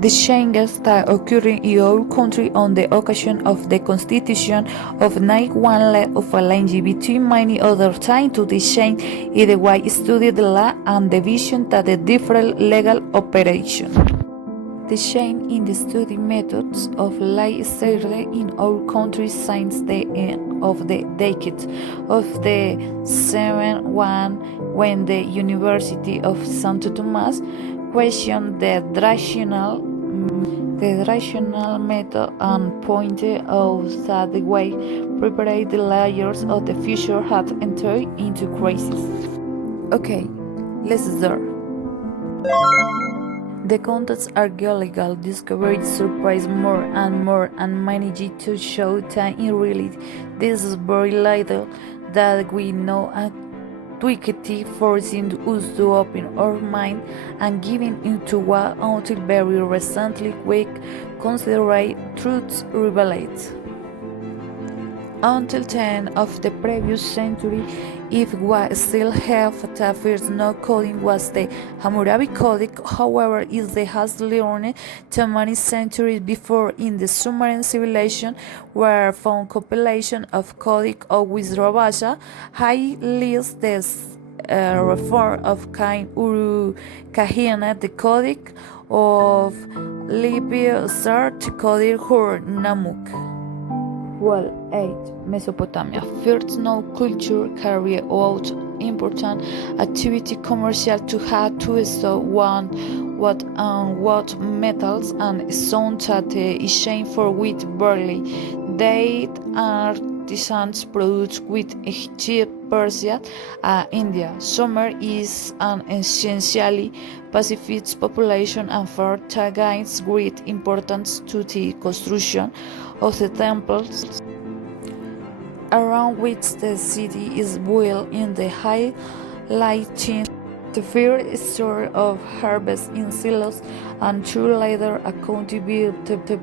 The changes that occurred in our country on the occasion of the Constitution of 91 led of a line between many other times to the change in the way studied the law and the vision that the different legal operation. The change in the study methods of law started in our country since the end of the decade of the 71 when the University of Santo Tomas questioned the rational method and pointed out that the way prepared the layers of the future had entered into crisis. Okay, let's start. The contents archaeological discoveries surprise more and manage to show that in reality this is very little that we know antiquity, forcing us to open our mind and giving into what until very recently we considered truths revealed. Until the end of the previous century, if we still have the first no coding was the Hammurabi Code. However, it has learned that many centuries before in the Sumerian civilization were found compilation of codic of Wisrabasha, high list this reform of Kain Uru Kahina, the codic of Libya start codic Hur Namuk. Well, 8. Mesopotamia. First known culture carried out important activity commercial to have to store what metals and stone that exchange for wheat barley. They artisans produced with Egypt, Persia, India. Summer is an essentially Pacific population and for gains great importance to the construction of the temples around which the city is built in the high lighting. The first story of harvest in silos and two later accountability the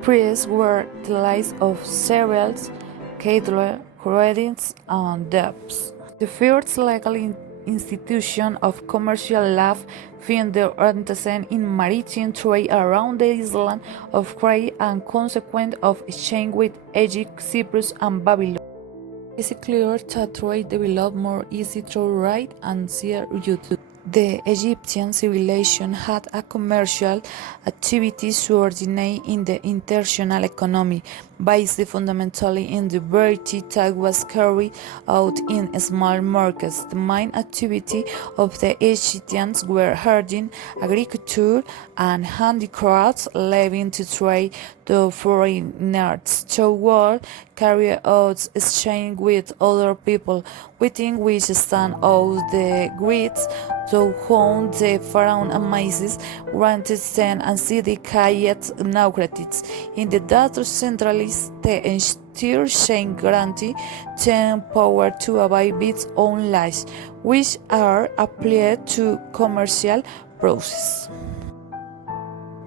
priests were the lives of cereals, cattle, credits, and debts. The first legal institution of commercial law found their antecedent in maritime trade around the island of Crete and consequent of exchange with Egypt, Cyprus, and Babylon. It is clear that trade developed more easy through right and sea routes. The Egyptian civilization had a commercial activity subordinate in the international economy, based fundamentally in the variety that was carried out in small markets. The main activity of the Egyptians were herding, agriculture, and handicrafts, leaving to trade to foreigners toward carry out exchange with other people, within which stand out the Greeks, to whom the Pharaoh Amasis granted ten and city Kayet Naucrates. In the data centralists, the entire chain granted ten power to abide its own laws, which are applied to commercial process.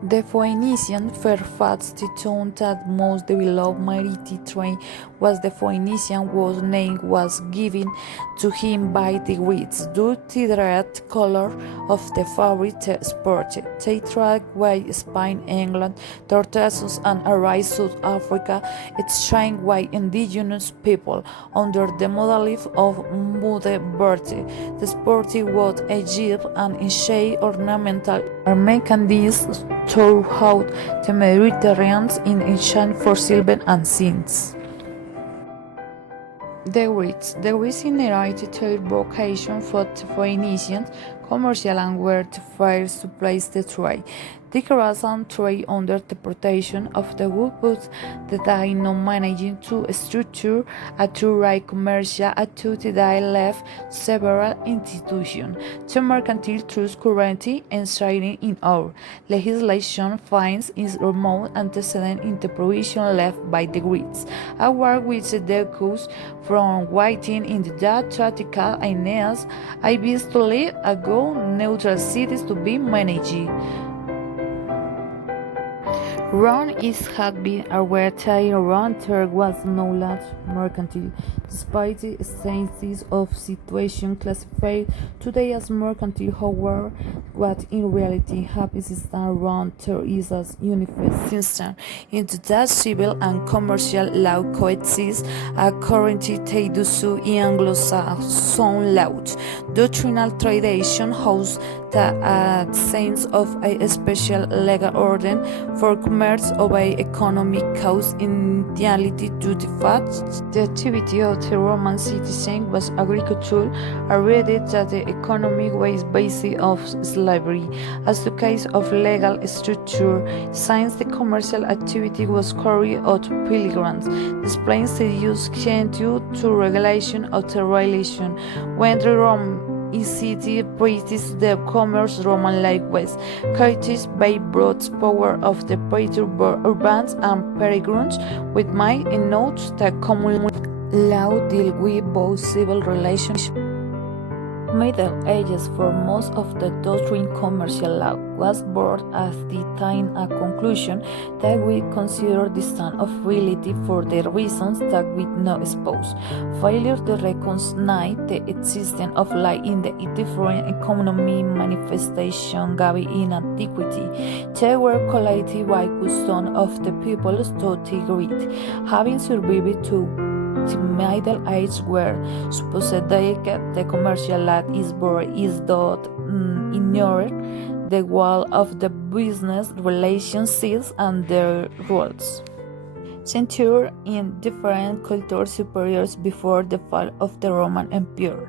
The Phoenician Fairfax, the town that most developed maritime trade was the Phoenician, whose name was given to him by the Greeks due to the red color of the fabric they exported. They traded with Spain, England, Tortoise, and arrived South Africa, exchanged with indigenous people under the modality of Mude Berti, the sporting with Egypt and in shade ornamental mechanisms throughout the Mediterranean in exchange for silver and zins. The Greeks inherited their vocation for the Phoenicians, commercial and were the first to place the trade. The Khurasan trade under the protection of the Hubus that are now managing to structure a two-right commercial activity that left several institutions. The mercantile trust currently enshrined in our legislation finds its remote antecedent in the provision left by the Greeks, a war which decoys from writing in the Dutch article Aeneas, I wish to live ago neutral cities to be managed. Rome is had been aware that Rome there was no large mercantile, despite the status of situation classified today as mercantile. However, what in reality happens is that Rome there is a unified system into that civil and commercial law coexist according to do so in Anglo-Saxon law. Doctrinal tradition holds the sense of a special legal order for commerce obey economic cause in reality to the fact the activity of the Roman citizen was agriculture, already that the economy was based of slavery. As the case of legal structure, since the commercial activity was carried out pilgrims, explains the use due to regulation of the relation when the Rome city practice the commerce Roman likewise, characterized by broad power of the praetor urbans and peregrines, with mind and notes that common law deal with both civil relations. Middle Ages for most of the doctrine commercial law was brought at the time a conclusion that we consider distant of reality for the reasons that we now expose. Failure to recognize the existence of light in the different economy manifestation gave in antiquity. They were collected by custom of the people to greed, having survived to the Middle Age where supposedly the commercial law is born is not ignored the wall of the business relationships and their rules. Centuries in different cultures superiors before the fall of the Roman Empire.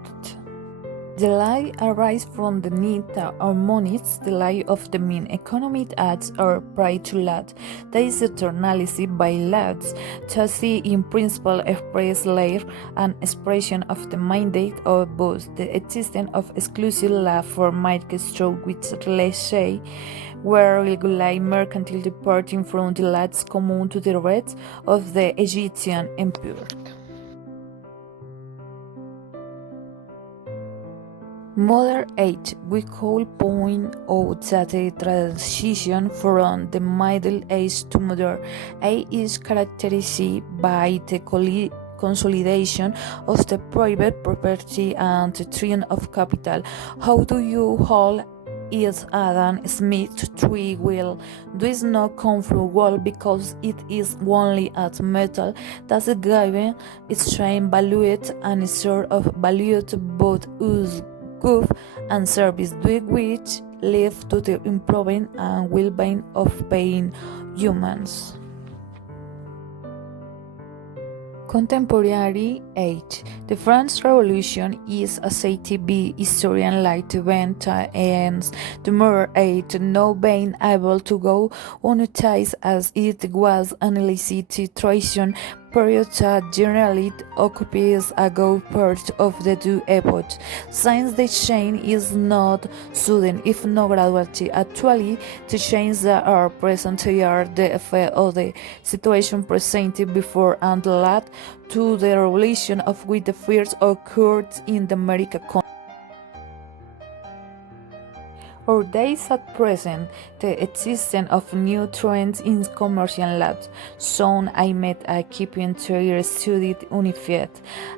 The lie arises from the need to harmonize the lie of the mean economy acts or pride to lot. That is externalized by laws, to see in principle express layer and expression of the mandate of both the existence of exclusive law for market stroke with relation where regulate mercantile departing from the laws common to the rest of the Egyptian empire. Modern age, we could point out that the transition from the Middle Age to modern age is characterized by the consolidation of the private property and the triumph of capital. How do you hold is Adam Smith tree will does not come from wood because it is only as metal that is given its same value and sort of value both use goods and service, doing which lead to the improving and well-being of paying humans. Contemporary age. The French Revolution is a CTB historian like to event ends the modern age, not being able to go unnoticed as it was an illicit tradition period that generally occupies a good part of the two epochs. Since the change is not sudden, if not gradual, actually the changes that are present are the effect of the situation presented before and led to the revolution of which the first occurred in the American continent. Our days at present, the existence of new trends in commercial law, some I met a keeping theory studied unified,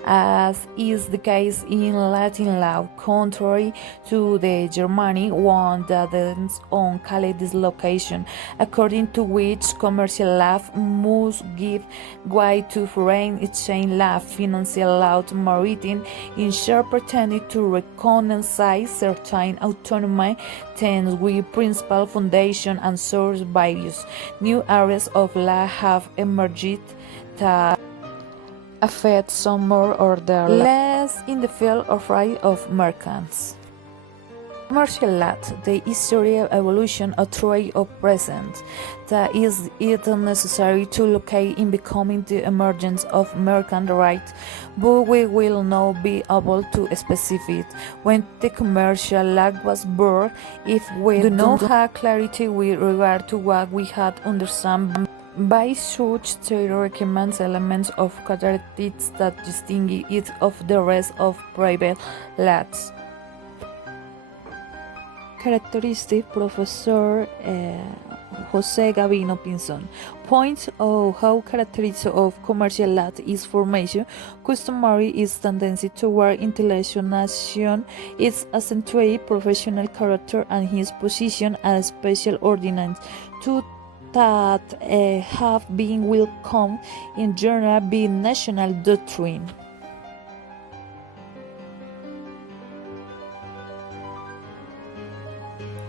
as is the case in Latin law, contrary to the Germanic one that ends on called dislocation, according to which commercial law must give way to foreign exchange law, financial law, maritime, in short pretending to recognize certain autonomy tends with principal foundation and source values. New areas of law have emerged that affect some more or less in the field of right of merchants. Commercial law, the history of evolution of trade of present, that is it necessary to locate in becoming the emergence of merchant right, but we will not be able to specify when the commercial law was born if we do not have clarity with regard to what we had understand by such theoretic elements of characteristics that distinguish it of the rest of private laws. Characteristic Professor Jose Gavino Pinzon. Points of how characteristic of commercial law is formation, customary is tendency toward intellectualization, its accentuated professional character and his position as special ordinance to that have been welcomed in general be national doctrine.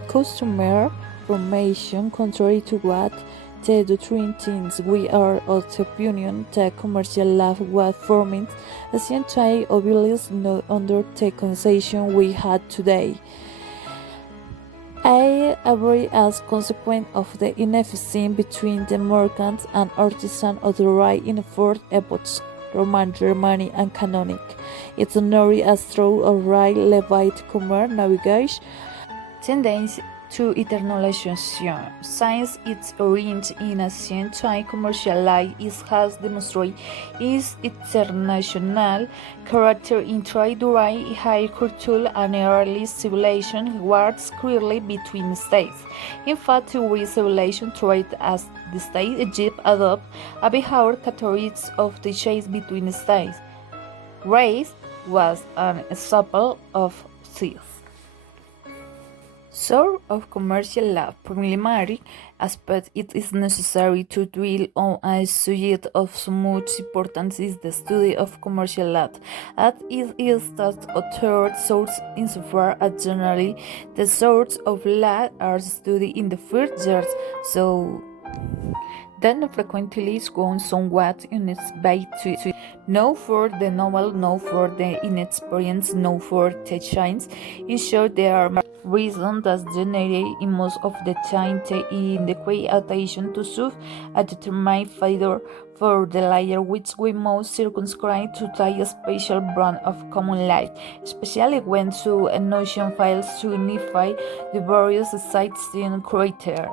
Customer formation, contrary to what the doctrine thinks, we are of the opinion that commercial law was formed essentially obviously not under the concession we had today. I agree as consequence of the inefficiency between the merchants and artisans of the right in fourth epochs, Roman, Germany, and Canonic. It's not as through a right Levite commerce navigation tendency to internationalization. Since its origin in ancient time, commercial life has demonstrated its international character in trade during high culture and early civilization was clearly between states. In fact, during civilization trade as the state Egypt adopted a behavior characteristic of the chase between states. Race was an example of this. Sort of commercial law preliminary aspect it is necessary to dwell on a subject of so much importance is the study of commercial law, as it is that author source insofar as generally the sorts of law are studied in the first years, so then frequently gone somewhat in its way to no for the novel, no for the inexperienced, no for the science. In short, there are reasons that generate in most of the time in the attention to serve a determined failure for the layer which we most circumscribe to a special brand of common life, especially when so a notion fails to unify the various existing criteria.